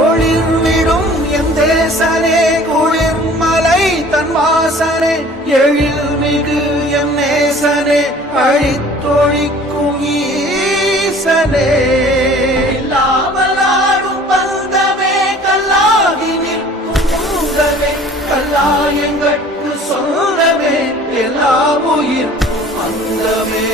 ஒளிர்விடும் M தேசனே குளிர்மலை தன் வாசனே எழில் மிகு M நேசனே அழித்தொழிக்கும் ஈசனே இல்லாமலாடும் பந்தமே கல்லாகி நிற்கும் பூதமே கல்லாயங்கட்கு சொந்தமே எல்லா உயிர்க்கும் அந்தமே